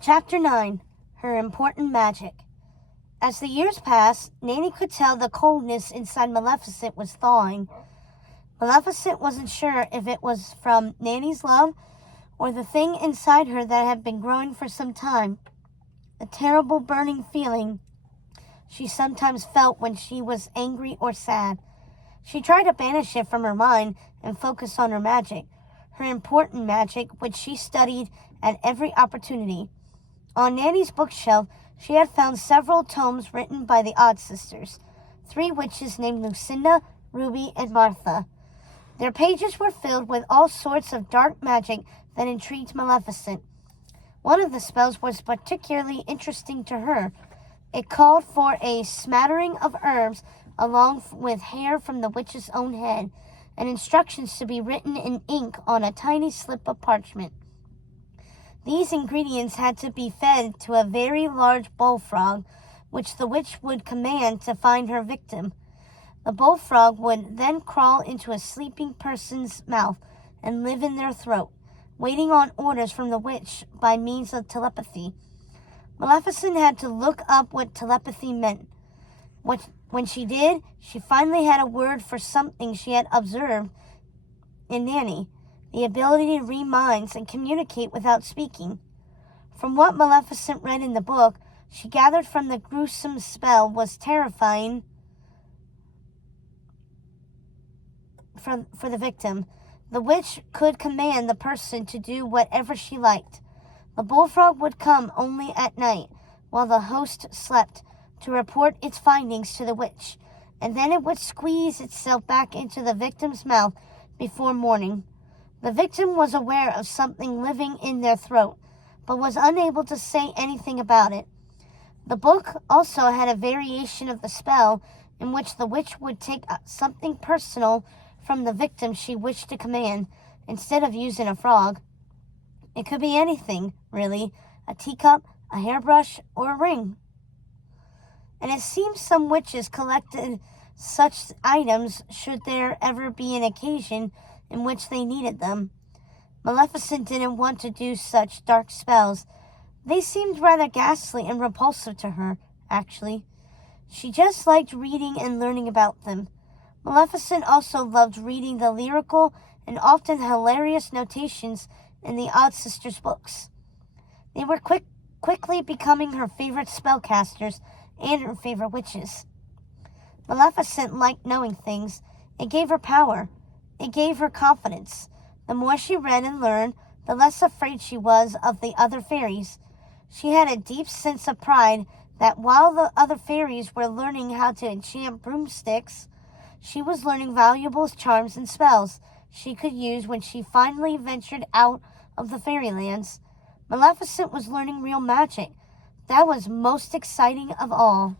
Chapter 9. Her Important Magic. As the years passed, Nanny could tell the coldness inside Maleficent was thawing. Maleficent wasn't sure if it was from Nanny's love or the thing inside her that had been growing for some time. A terrible burning feeling she sometimes felt when she was angry or sad. She tried to banish it from her mind and focus on her magic, her important magic, which she studied at every opportunity. On Nanny's bookshelf, she had found several tomes written by the Odd Sisters, 3 witches named Lucinda, Ruby, and Martha. Their pages were filled with all sorts of dark magic that intrigued Maleficent. One of the spells was particularly interesting to her. It called for a smattering of herbs along with hair from the witch's own head, and instructions to be written in ink on a tiny slip of parchment. These ingredients had to be fed to a very large bullfrog, which the witch would command to find her victim. The bullfrog would then crawl into a sleeping person's mouth and live in their throat, waiting on orders from the witch by means of telepathy. Maleficent had to look up what telepathy meant. When she did, she finally had a word for something she had observed in Nanny: the ability to read minds and communicate without speaking. From what Maleficent read in the book, she gathered from the gruesome spell was terrifying for the victim. The witch could command the person to do whatever she liked. The bullfrog would come only at night, while the host slept, to report its findings to the witch, and then it would squeeze itself back into the victim's mouth before morning. The victim was aware of something living in their throat, but was unable to say anything about it. The book also had a variation of the spell in which the witch would take something personal from the victim she wished to command, instead of using a frog. It could be anything, really: a teacup, a hairbrush, or a ring. And it seems some witches collected such items should there ever be an occasion in which they needed them. Maleficent didn't want to do such dark spells. They seemed rather ghastly and repulsive to her, actually. She just liked reading and learning about them. Maleficent also loved reading the lyrical and often hilarious notations in the Odd Sisters books. They were quickly becoming her favorite spellcasters and her favorite witches. Maleficent liked knowing things. It gave her power. It gave her confidence. The more she read and learned, the less afraid she was of the other fairies. She had a deep sense of pride that while the other fairies were learning how to enchant broomsticks, she was learning valuable charms and spells she could use when she finally ventured out of the fairylands. Maleficent was learning real magic. That was most exciting of all.